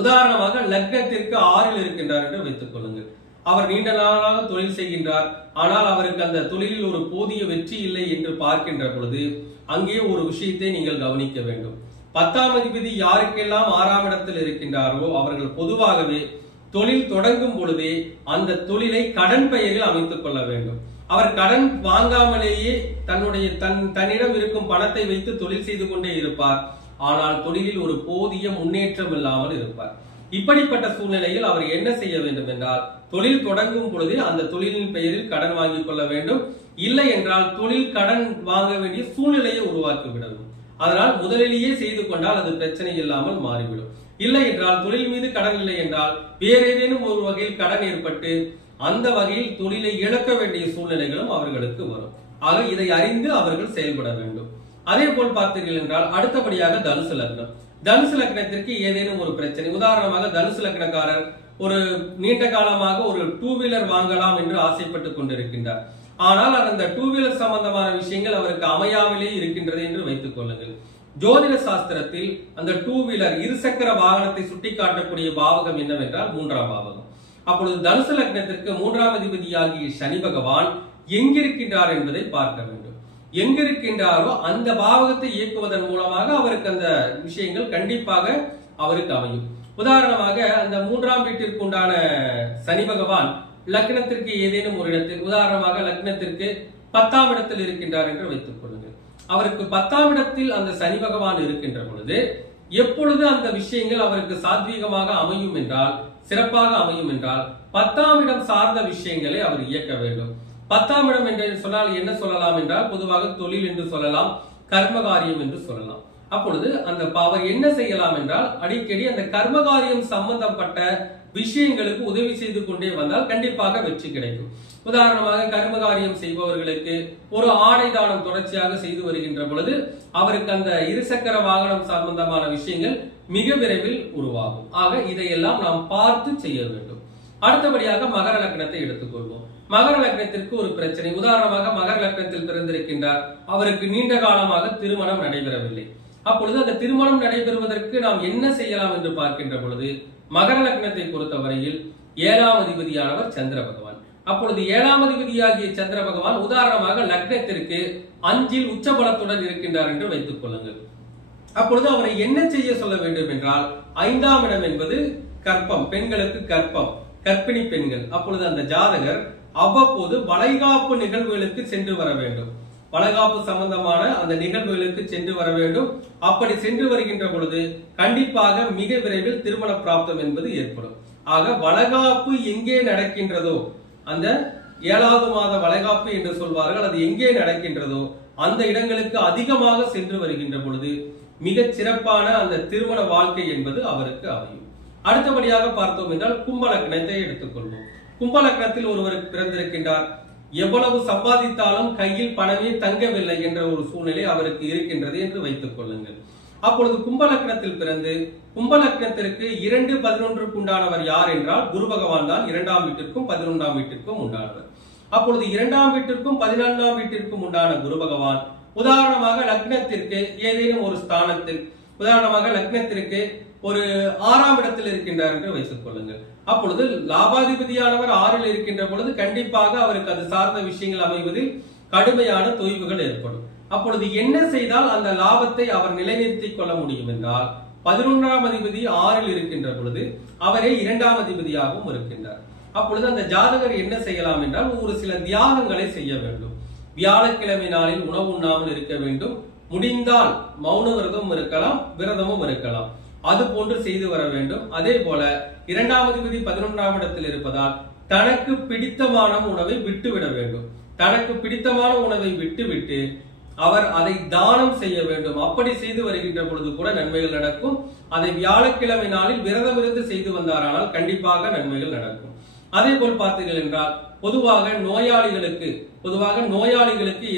உதாரணமாக லக்னத்திற்கு 6ல் இருக்கின்றார் என்று வைத்துக் கொள்ளுங்கள். அவர் நீண்ட நாளாக தொழில் செய்கின்றார், ஆனால் அவருக்கு அந்த தொழிலில் ஒரு போதிய வெற்றி இல்லை என்று பார்க்கின்ற பொழுது அங்கே ஒரு விஷயத்தை நீங்கள் கவனிக்க வேண்டும். 10ஆம் அதிபதி யாருக்கெல்லாம் 6ஆம் இடத்தில் இருக்கின்றாரோ அவர்கள் பொதுவாகவே தொழில் தொடங்கும் பொழுதே அந்த தொழிலை கடன் பெயரில் அமைத்துக் கொள்ள வேண்டும். அவர் கடன் வாங்காமலேயே தன்னிடம் இருக்கும் பணத்தை வைத்து தொழில் செய்து கொண்டே இருப்பார். ஆனால் தொழிலில் ஒரு போதிய முன்னேற்றம் இல்லாமல் இருப்பார். இப்படிப்பட்ட சூழ்நிலையில் அவர் என்ன செய்ய வேண்டும் என்றால் தொழில் தொடங்கும் பொழுது அந்த தொழிலின் பெயரில் கடன் வாங்கிக் கொள்ள வேண்டும். இல்லை என்றால் தொழில் கடன் வாங்க வேண்டிய சூழ்நிலையை உருவாக்கிவிடும். அதனால் முதலிலேயே செய்து கொண்டால் அது பிரச்சனை இல்லாமல் மாறிவிடும். இல்லை என்றால் தொழில் மீது கடன் இல்லை என்றால் வேற ஏதேனும் ஒரு வகையில் கடன் ஏற்பட்டு அந்த வகையில் தொழிலை இழக்க வேண்டிய சூழ்நிலைகளும் அவர்களுக்கு வரும். ஆக இதை அறிந்து அவர்கள் செயல்பட வேண்டும். அதே போல் பார்த்தீர்கள் என்றால் அடுத்தபடியாக தனுசு லக்னம். தனுசு லக்னத்திற்கு ஏதேனும் ஒரு பிரச்சனை, உதாரணமாக தனுசு லக்னக்காரர் ஒரு நீண்ட காலமாக ஒரு 2 வீலர் வாங்கலாம் என்று ஆசைப்பட்டுக் கொண்டிருக்கின்றார். ஆனால் அந்த 2 வீலர் சம்பந்தமான விஷயங்கள் அவருக்கு அமையாமலே இருக்கின்றது என்று வைத்துக் கொள்ளுங்கள். ஜோதிட சாஸ்திரத்தில் அந்த 2 வீலர் இருசக்கர வாகனத்தை சுட்டிக்காட்டக்கூடிய பாவகம் என்னவென்றால் 3ஆம் பாவகம். அப்பொழுது தனுசு லக்னத்திற்கு 3ஆம் அதிபதியாகிய சனி பகவான் எங்கிருக்கின்றார் என்பதை பார்க்க வேண்டும். எங்கிருக்கின்றாரோ அந்த பாவகத்தை இயக்குவதன் மூலமாக அவருக்கு அந்த விஷயங்கள் கண்டிப்பாக அவருக்கு அமையும். உதாரணமாக அந்த 3ஆம் வீட்டிற்கு உண்டான சனி பகவான் லக்னத்திற்கு ஏதேனும் ஒரு இடத்தில், உதாரணமாக லக்னத்திற்கு 10ஆம் இடத்தில் இருக்கின்றார் என்று வைத்துக் கொள்ளுங்கள். அவருக்கு 10ஆம் இடத்தில் அந்த சனி பகவான் இருக்கின்ற பொழுது எப்பொழுது அந்த விஷயங்கள் அவருக்கு சாத்வீகமாக அமையும் என்றால், சிறப்பாக அமையும் என்றால் 10ஆம் இடம் சார்ந்த விஷயங்களை அவர் இயக்க வேண்டும். 10ஆம் இடம் என்று சொன்னால் என்ன சொல்லலாம் என்றால் பொதுவாக தொழில் என்று சொல்லலாம், கர்மகாரியம் என்று சொல்லலாம். அப்பொழுது அந்த அவர் என்ன செய்யலாம் என்றால் அடிக்கடி அந்த கர்மகாரியம் சம்பந்தப்பட்ட விஷயங்களுக்கு உதவி செய்து கொண்டே வந்தால் கண்டிப்பாக வெற்றி கிடைக்கும். உதாரணமாக கர்மகாரியம் செய்பவர்களுக்கு ஒரு ஆடை தானம் தொடர்ச்சியாக செய்து வருகின்ற பொழுது அவருக்கு அந்த இருசக்கர வாகனம் சம்பந்தமான விஷயங்கள் மிக விரைவில் உருவாகும். ஆக இதையெல்லாம் நாம் பார்த்து செய்ய வேண்டும். அடுத்தபடியாக மகர லக்னத்தை எடுத்துக்கொள்வோம். மகர லக்னத்திற்கு ஒரு பிரச்சனை, உதாரணமாக மகர லக்னத்தில் பிறந்திருக்கின்றார், அவருக்கு நீண்ட காலமாக திருமணம் நடைபெறவில்லை. அப்பொழுது அந்த திருமணம் நடைபெறுவதற்கு நாம் என்ன செய்யலாம் என்று பார்க்கின்ற பொழுது மகர லக்னத்தை பொறுத்தவரையில் 7ஆம் அதிபதியானவர் சந்திர பகவான். அப்பொழுது 7ஆம் அதிபதியாகிய சந்திர பகவான் உதாரணமாக லக்னத்திற்கு 5ல் உச்சபலத்துடன் இருக்கின்றார் என்று வைத்துக் கொள்ளுங்கள். அப்பொழுது அவரை என்ன செய்ய சொல்ல வேண்டும் என்றால் 5ஆம் இடம் என்பது கற்பம், பெண்களுக்கு கற்பம், கர்ப்பிணி பெண்கள். அப்பொழுது அந்த ஜாதகர் அவ்வப்போது வளைகாப்பு நிகழ்வுகளுக்கு சென்று வர வேண்டும். வளைகாப்பு சம்பந்தமான அந்த நிகழ்வுகளுக்கு சென்று வர வேண்டும். அப்படி சென்று வருகின்ற பொழுது கண்டிப்பாக மிக விரைவில் திருமண பிராப்தம் என்பது ஏற்படும். ஆக வளைகாப்பு எங்கே நடக்கின்றதோ, அந்த 7வது மாத வளைகாப்பு என்று சொல்வார்கள், அது எங்கே நடக்கின்றதோ அந்த இடங்களுக்கு அதிகமாக சென்று வருகின்ற பொழுது மிகச் சிறப்பான அந்த திருமண வாழ்க்கை என்பது அவருக்கு அமையும். அடுத்தபடியாக பார்த்தோம் என்றால் கும்ப லக்னத்தை எடுத்துக்கொள்வோம். கும்ப லக்னத்தில் ஒருவருக்கு பிறந்திருக்கின்றார், எவ்வளவு சம்பாதித்தாலும் கையில் பணமே தங்கவில்லை என்ற ஒரு சூழ்நிலை அவருக்கு இருக்கின்றது என்று வைத்துக் கொள்ளுங்கள். அப்பொழுது கும்ப லக்னத்தில் பிறந்து கும்ப லக்னத்திற்கு 2-11 உண்டானவர் யார் என்றால் குரு பகவான் தான் 2ஆம் வீட்டிற்கும் 11ஆம் வீட்டிற்கும் உண்டானவர். அப்பொழுது 2ஆம் வீட்டிற்கும் 14ஆம் வீட்டிற்கும் உண்டான குரு பகவான் உதாரணமாக லக்னத்திற்கு ஏதேனும் ஒரு ஸ்தானத்தில், உதாரணமாக லக்னத்திற்கு ஒரு 6ஆம் இடத்தில் இருக்கின்றார் என்று வைத்துக் கொள்ளுங்கள். அப்பொழுது லாபாதிபதியானவர் 6ல் இருக்கின்ற பொழுது கண்டிப்பாக அவருக்கு அது சார்ந்த விஷயங்கள் அமைவதில் கடுமையான தொய்வுகள் ஏற்படும். அப்பொழுது என்ன செய்தால் அந்த லாபத்தை அவர் நிலைநிறுத்திக் கொள்ள முடியும் என்றால் 11ஆம் அதிபதி 6ல் இருக்கின்ற பொழுது அவரே 2ஆம் அதிபதியாகவும் இருக்கின்றார். அப்பொழுது அந்த ஜாதகர் என்ன செய்யலாம் என்றால் ஒரு சில தியாகங்களை செய்ய வேண்டும். வியாழக்கிழமை நாளில் உணவு உண்ணாமல் இருக்க வேண்டும். முடிந்தால் மௌன விரதமும் இருக்கலாம், விரதமும் இருக்கலாம், அது போன்று செய்து வர வேண்டும். அதே போல 2ஆம் அதிபதி 11ஆம் இடத்தில் இருப்பதால் தனக்கு பிடித்தமான உணவை விட்டுவிட வேண்டும். தனக்கு பிடித்தமான உணவை விட்டுவிட்டு அவர் அதை தானம் செய்ய வேண்டும். அப்படி செய்து வருகின்ற பொழுது கூட நன்மைகள் நடக்கும். அதை வியாழக்கிழமை நாளில் விரதம் இருந்து செய்து வந்தாரானால் கண்டிப்பாக நன்மைகள் நடக்கும். அதே போல் பார்த்தீர்கள் என்றால் பொதுவாக நோயாளிகளுக்கு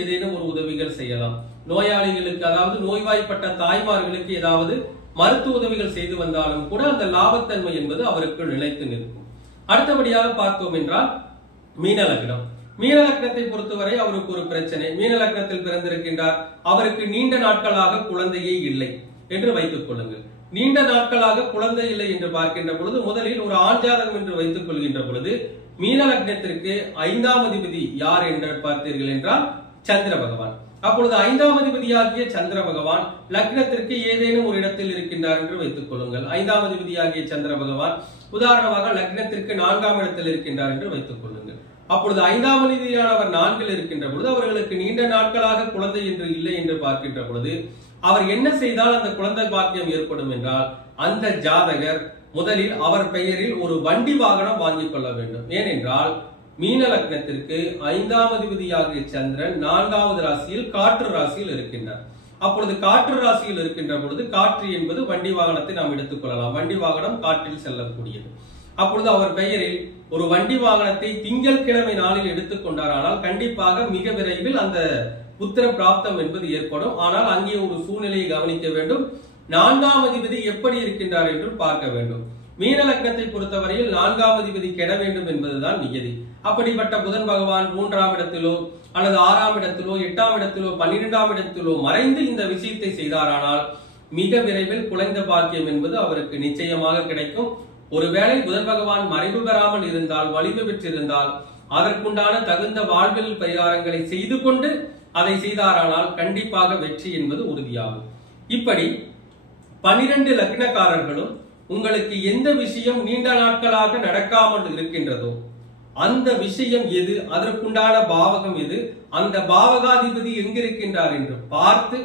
ஏதேனும் ஒரு உதவிகள் செய்யலாம். நோயாளிகளுக்கு, அதாவது நோய்வாய்ப்பட்ட தாய்மார்களுக்கு ஏதாவது மருத்துவ உதவிகள் செய்து வந்தாலும் கூட அந்த லாபத்தன்மை என்பது அவருக்கு நிலைத்து நிற்கும். அடுத்தபடியாக பார்த்தோம் என்றால் மீன லக்னம். மீன லக்னத்தை பொறுத்தவரை அவருக்கு ஒரு பிரச்சனை. மீன லக்னத்தில் பிறந்திருக்கின்றார், அவருக்கு நீண்ட நாட்களாக குழந்தையே இல்லை என்று வைத்துக் கொள்ளுங்கள். நீண்ட நாட்களாக குழந்தை இல்லை என்று பார்க்கின்ற பொழுது முதலில் ஒரு ஆண் ஜாதகம் என்று வைத்துக் கொள்கின்ற பொழுது மீன லக்னத்திற்கு 5ஆம் அதிபதி யார் என்று பார்த்தீர்கள் என்றால் சந்திர பகவான். அப்பொழுது 5ஆம் அதிபதியாகிய சந்திர பகவான் லக்னத்திற்கு ஏதேனும் ஒரு இடத்தில் இருக்கின்றார் என்று வைத்துக் கொள்ளுங்கள். 5ஆம் அதிபதியாகிய சந்திர பகவான் உதாரணமாக லக்னத்திற்கு 4ஆம் இடத்தில் இருக்கின்றார் என்று வைத்துக் கொள்ளுங்கள். அப்பொழுது 5ஆம் அதிபதியானவர் 4இல் இருக்கின்ற பொழுது அவர்களுக்கு நீண்ட நாட்களாக குழந்தை என்று இல்லை என்று பார்க்கின்ற பொழுது அவர் என்ன செய்தால் அந்த குழந்தை பாக்கியம் ஏற்படும் என்றால் அந்த ஜாதகர் முதலில் அவர் பெயரில் ஒரு வண்டி வாகனம் வாங்கிக் கொள்ள வேண்டும். ஏனென்றால் மீன லக்னத்திற்கு 5ஆம் அதிபதியாகிய சந்திரன் 4வது ராசியில் காற்று ராசியில் இருக்கின்றார். அப்பொழுது காற்று ராசியில் இருக்கின்ற பொழுது காற்று என்பது வண்டி வாகனத்தை நாம் எடுத்துக் கொள்ளலாம். வண்டி வாகனம் காற்றில் செல்லக்கூடியது. அப்பொழுது அவர் பெயரில் ஒரு வண்டி வாகனத்தை திங்கட்கிழமை நாளில் எடுத்துக் கொண்டாரானால் கண்டிப்பாக மிக விரைவில் அந்த புத்திர பிராப்தம் என்பது ஏற்படும். ஆனால் அங்கே ஒரு சூழ்நிலையை கவனிக்க வேண்டும். 4ஆம் அதிபதி எப்படி இருக்கின்றார் என்று பார்க்க வேண்டும். மீன லக்னத்தை பொறுத்தவரையில் 4ஆம் அதிபதி கெட வேண்டும் என்பதுதான் நியதி. அப்படிப்பட்ட புதன் பகவான் 3ஆம் இடத்திலோ அல்லது 6ஆம் இடத்திலோ 8ஆம் இடத்திலோ 12ஆம் இடத்திலோ மறைந்து இந்த விஷயத்தை செய்தாரானால் மிக விரைவில் குழந்தை பாக்கியம் என்பது அவருக்கு நிச்சயமாக கிடைக்கும். ஒருவேளை புதன் பகவான் மறைவு பெறாமல் இருந்தால், வலிமை பெற்றிருந்தால் அதற்குண்டான தகுந்த வாழ்வில் பரிகாரங்களை செய்து கொண்டு அதை செய்தாரானால் கண்டிப்பாக வெற்றி என்பது உறுதியாகும். இப்படி 12 லக்னக்காரர்களும் உங்களுக்கு எந்த விஷயம் நீண்ட நாட்களாக நடக்காமல் இருக்கின்றதோ அந்த விஷயம் எது, அதற்குண்டான பாவகம் எது, அந்த பாவகாதிபதி எங்கிருக்கின்றார் என்று பார்த்து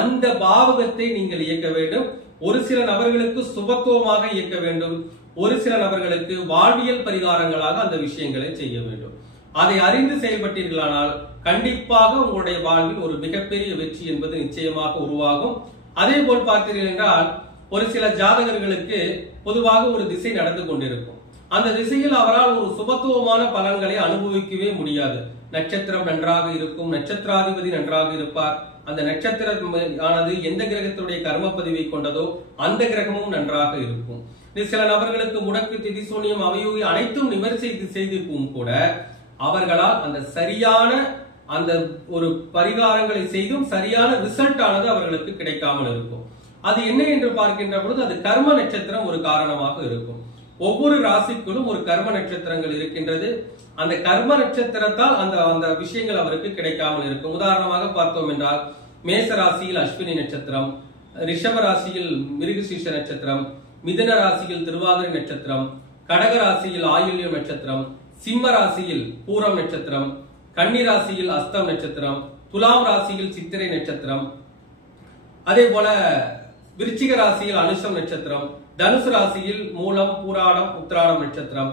அந்த பாவகத்தை நீங்கள் இயக்க வேண்டும். ஒரு சில நபர்களுக்கு சுபத்துவமாக இயக்க வேண்டும், ஒரு சில நபர்களுக்கு வாழ்வியல் பரிகாரங்களாக அந்த விஷயங்களை செய்ய வேண்டும். அதை அறிந்து செயல்பட்டீர்களானால் கண்டிப்பாக உங்களுடைய வாழ்வில் ஒரு மிகப்பெரிய வெற்றி என்பது நிச்சயமாக உருவாகும். அதே போல் பார்த்தீர்கள் என்றால் ஒரு சில ஜாதகர்களுக்கு பொதுவாக ஒரு திசை நடந்து கொண்டிருக்கும். அந்த திசையில் அவரால் ஒரு சுபத்துவமான பலன்களை அனுபவிக்கவே முடியாது. நட்சத்திரம் நன்றாக இருக்கும், நட்சத்திராதிபதி நன்றாக இருப்பார், அந்த நட்சத்திரம் ஆனது எந்த கிரகத்துடைய கர்ம பதிவை கொண்டதோ அந்த கிரகமும் நன்றாக இருக்கும். சில நபர்களுக்கு முடக்கு, திதி, சூன்யம், அவயோகி அனைத்தும் நிவர்த்தி செய்திருக்கும் கூட அவர்களால் அந்த சரியான அந்த ஒரு பரிகாரங்களை செய்தும் சரியான ரிசல்ட் ஆனது அவர்களுக்கு கிடைக்காமல் இருக்கும். அது என்ன என்று பார்க்கின்ற பொழுது அது கர்ம நட்சத்திரம் ஒரு காரணமாக இருக்கும். ஒவ்வொரு ராசிக்குள்ளும் ஒரு கர்ம நட்சத்திரங்கள் இருக்கின்றது. அந்த கர்ம நட்சத்திரத்தால் அந்த அந்த விஷயங்கள் அவருக்கு கிடைக்காமல் இருக்கும். உதாரணமாக பார்த்தோம் என்றால் மேச ராசியில் அஸ்வினி நட்சத்திரம், ரிஷப ராசியில் மிருகசீர்ஷ நட்சத்திரம், மிதுன ராசியில் திருவாதிரை நட்சத்திரம், கடக ராசியில் ஆயுள்யம் நட்சத்திரம், சிம்ம ராசியில் பூரம் நட்சத்திரம், கன்னி ராசியில் அஸ்தம் நட்சத்திரம், துலாம் ராசியில் சித்திரை நட்சத்திரம், அதே போல விருச்சிக ராசியில் அனுஷம் நட்சத்திரம், தனுசு ராசியில் மூலம், பூராடம், உத்திராடம் நட்சத்திரம்,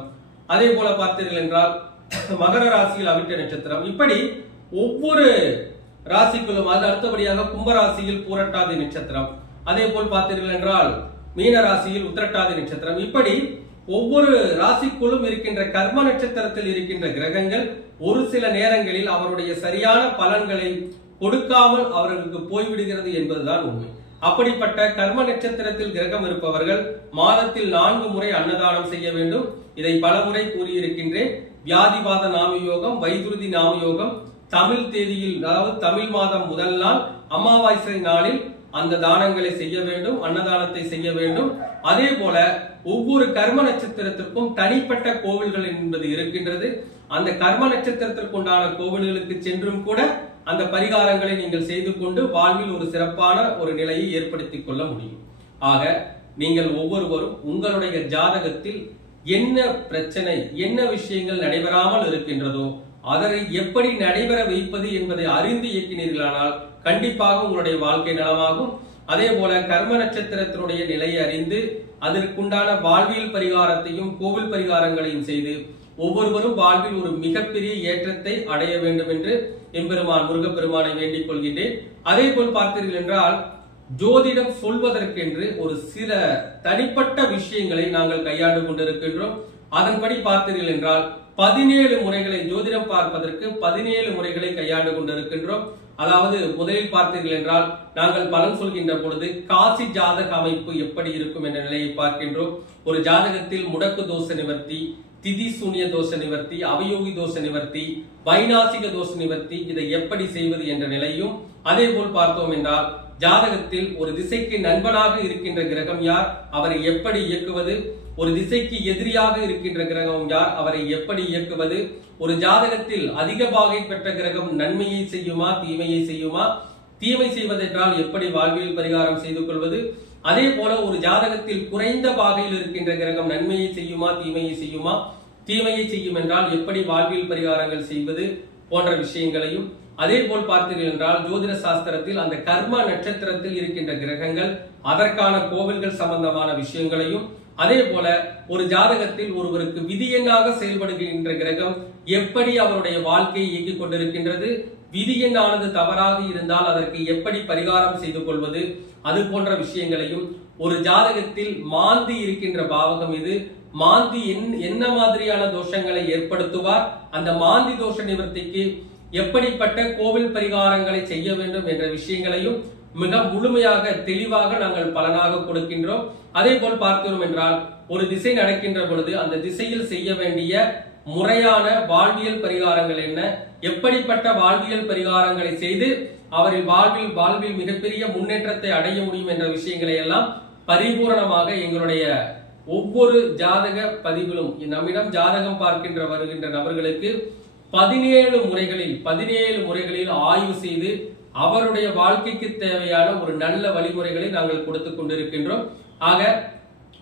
அதே போல பார்த்தீர்கள் என்றால் மகர ராசியில் அவிட்ட நட்சத்திரம். இப்படி ஒவ்வொரு ராசிக்குள்ளும், அது அடுத்தபடியாக கும்பராசியில் பூரட்டாதி நட்சத்திரம், அதே போல் பார்த்தீர்கள் என்றால் மீன ராசியில் உத்திரட்டாதி நட்சத்திரம். இப்படி ஒவ்வொரு ராசிக்குள்ளும் இருக்கின்ற கர்ம நட்சத்திரத்தில் இருக்கின்ற கிரகங்கள் ஒரு சில நேரங்களில் அவருடைய சரியான பலன்களை கொடுக்காமல் அவர்களுக்கு போய்விடுகிறது என்பதுதான் உண்மை. அப்படிப்பட்ட கர்ம நட்சத்திரத்தில் கிரகம் இருப்பவர்கள் மாதத்தில் 4 முறை அன்னதானம் செய்ய வேண்டும். இதை பல முறை கூறியிருக்கின்றேன். வியாதிவாத நாமயோகம், வைதுருதி நாமயோகம், தமிழ் தேதியில், அதாவது தமிழ் மாதம் முதல் நாள் அமாவாசை நாளில் அந்த தானங்களை செய்ய வேண்டும், அன்னதானத்தை செய்ய வேண்டும். அதே போல ஒவ்வொரு கர்ம நட்சத்திரத்திற்கும் தனிப்பட்ட கோவில்கள் என்பது இருக்கின்றது. அந்த கர்ம நட்சத்திரத்திற்கு உண்டான கோவில்களுக்கு சென்றும் கூட அந்த பரிகாரங்களை நீங்கள் செய்து கொண்டு வாழ்வில் ஒரு சிறப்பான ஒரு நிலையை ஏற்படுத்திக் கொள்ள முடியும். ஆக நீங்கள் ஒவ்வொருவரும் உங்களுடைய ஜாதகத்தில் என்ன பிரச்சனை, என்ன விஷயங்கள் நடைபெறாமல் இருக்கின்றதோ அதை எப்படி நடைபெற வைப்பது என்பதை அறிந்து இயக்கினீர்களானால் கண்டிப்பாக உங்களுடைய வாழ்க்கை நலமாகும். அதே போல கர்ம நட்சத்திரத்தினுடைய நிலையை அறிந்து அதற்குண்டான வாழ்வியல் பரிகாரத்தையும் கோவில் பரிகாரங்களையும் செய்து ஒவ்வொருவரும் வாழ்வில் ஒரு மிகப்பெரிய ஏற்றத்தை அடைய வேண்டும் என்று எம்பெருமான் முருகப்பெருமானை வேண்டிக் கொள்கின்றேன். அதே போல் பார்த்தீர்கள் என்றால் ஜோதிடம் சொல்வதற்கென்று ஒரு சில தனிப்பட்ட விஷயங்களை நாங்கள் கையாண்டு கொண்டிருக்கின்றோம். அதன்படி பார்த்தீர்கள் என்றால் 17 முறைகளை, ஜோதிடம் பார்ப்பதற்கு 17 முறைகளை கையாண்டு கொண்டிருக்கின்றோம். அதாவது முதலில் பார்த்தீர்கள் என்றால் நாங்கள் பலன் சொல்கின்ற பொழுது காசி ஜாதக அமைப்பு எப்படி இருக்கும் என்ற நிலையை பார்க்கின்றோம். ஒரு ஜாதகத்தில் முடக்கு தோஷ நிவர்த்தி, திதி சூன்ய தோஷ நிவர்த்தி, அவயோகி தோஷ நிவர்த்தி, வைநாசிக தோஷ நிவர்த்தி இதை எப்படி செய்வது என்ற நிலையும், அதே போல் பார்த்தோம் என்றால் ஜாதகத்தில் ஒரு திசைக்கு நண்பனாக இருக்கின்ற கிரகம் யார், அவரை எப்படி இயக்குவது, ஒரு திசைக்கு எதிரியாக இருக்கின்ற கிரகம் யார், அவரை எப்படி இயக்குவது, ஒரு ஜாதகத்தில் அதிக பாகை பெற்ற கிரகம் நன்மையை செய்யுமா தீமையை செய்யுமா, தீமை செய்வதென்றால் எப்படி வாழ்வியல் பரிகாரம் செய்து கொள்வது, அதே போல ஒரு ஜாதகத்தில் குறைந்த பாகையில் இருக்கின்ற கிரகம் நன்மையை செய்யுமா தீமையை செய்யுமா, தீமையை செய்யும் என்றால் எப்படி வாழ்வியல் பரிகாரங்கள் செய்வது போன்ற விஷயங்களையும், அதே போல் பார்த்தீர்கள் என்றால் ஜோதிட சாஸ்திரத்தில் அந்த கர்ம நட்சத்திரத்தில் இருக்கின்ற கிரகங்கள் அதற்கான கோவில்கள் சம்பந்தமான விஷயங்களையும், அதே போல ஒரு ஜாதகத்தில் ஒருவருக்கு விதியெண்ணாக செயல்படுகின்ற கிரகம் எப்படி அவருடைய வாழ்க்கையை இயக்கிக் கொண்டிருக்கின்றது, விதி எண்ணானது தவறாக இருந்தால் அதற்கு எப்படி பரிகாரம் செய்து கொள்வது, அது போன்ற விஷயங்களையும், ஒரு ஜாதகத்தில் மாந்தி இருக்கின்ற பாவகம் இது, மாந்தி என்ன மாதிரியான தோஷங்களை ஏற்படுத்துவார், அந்த மாந்தி தோஷ நிவர்த்திக்கு எப்படிப்பட்ட கோவில் பரிகாரங்களை செய்ய வேண்டும் என்ற விஷயங்களையும் மிக முழுமையாக தெளிவாக நாங்கள் பலனாக கொடுக்கின்றோம். அதே போல் பார்த்தோம் என்றால் ஒரு திசை நடக்கின்ற பொழுது அந்த திசையில் செய்ய வேண்டிய முறையான வாழ்வியல் பரிகாரங்கள் என்ன, எப்படிப்பட்ட வாழ்வியல் பரிகாரங்களை செய்து அவரின் வாழ்வில் மிகப்பெரிய முன்னேற்றத்தை அடைய முடியும் என்ற விஷயங்களை எல்லாம் பரிபூரணமாக எங்களுடைய ஒவ்வொரு ஜாதக பதிவிலும் நம்மிடம் ஜாதகம் பார்க்கின்ற வருகின்ற நபர்களுக்கு 17 முறைகளில் ஆய்வு செய்து அவருடைய வாழ்க்கைக்கு தேவையான ஒரு நல்ல வழிமுறைகளை நாங்கள் கொடுத்துக் கொண்டிருக்கின்றோம். ஆக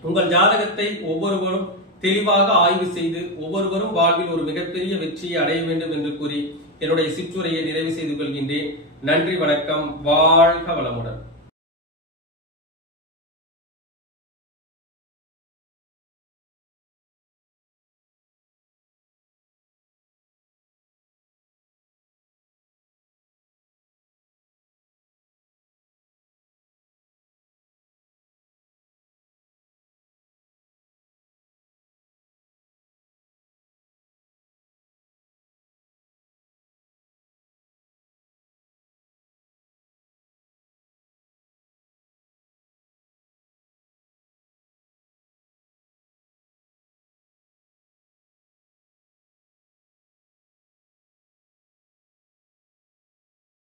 உங்கள் ஜாதகத்தை ஒவ்வொருவரும் தெளிவாக ஆய்வு செய்து ஒவ்வொருவரும் வாழ்வில் ஒரு மிகப்பெரிய வெற்றியை அடைய வேண்டும் என்று கூறி என்னுடைய சிற்றுரையை நிறைவு செய்து கொள்கின்றேன். நன்றி, வணக்கம், வாழ்க வளமுடன்.